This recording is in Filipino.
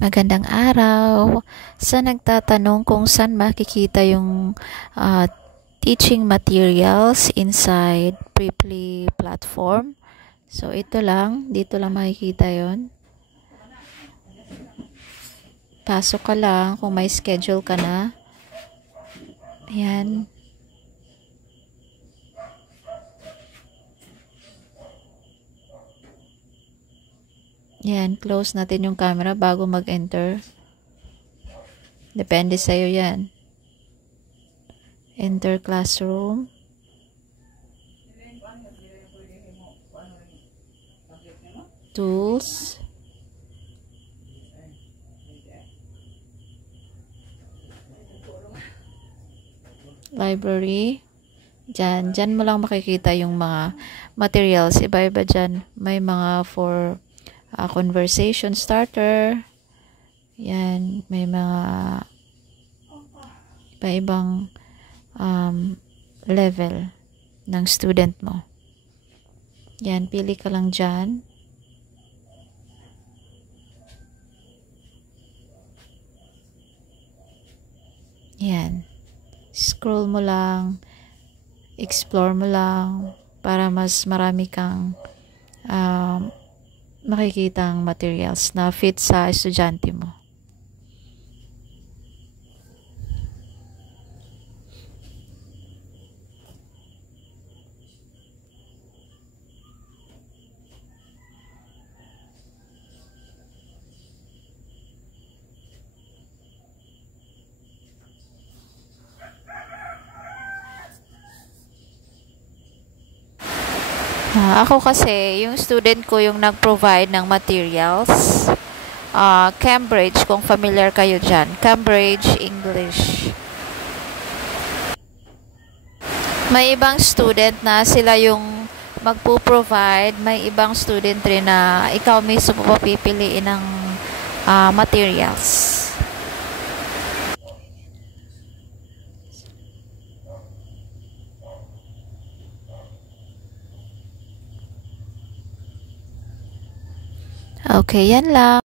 Magandang araw. Sa nagtatanong kung saan makikita yung teaching materials inside Preply platform. So, ito lang. Dito lang makikita yon. Pasok ka lang kung may schedule ka na. Ayan. Yan, close natin yung camera bago mag-enter. Depende sa'yo yan. Enter classroom. Tools. Library. Diyan mo lang makikita yung mga materials. Iba-iba dyan. May mga for conversation starter. Yan. May mga iba-ibang level ng student mo. Yan. Pili ka lang dyan. Yan. Scroll mo lang. Explore mo lang para mas marami kang makikitang materials na fit sa estudyante mo. Ako kasi, yung student ko yung nag-provide ng materials. Cambridge, kung familiar kayo dyan. Cambridge English. May ibang student na sila yung magpo-provide. May ibang student rin na ikaw mismo papipiliin ng materials. Okay, yan lang.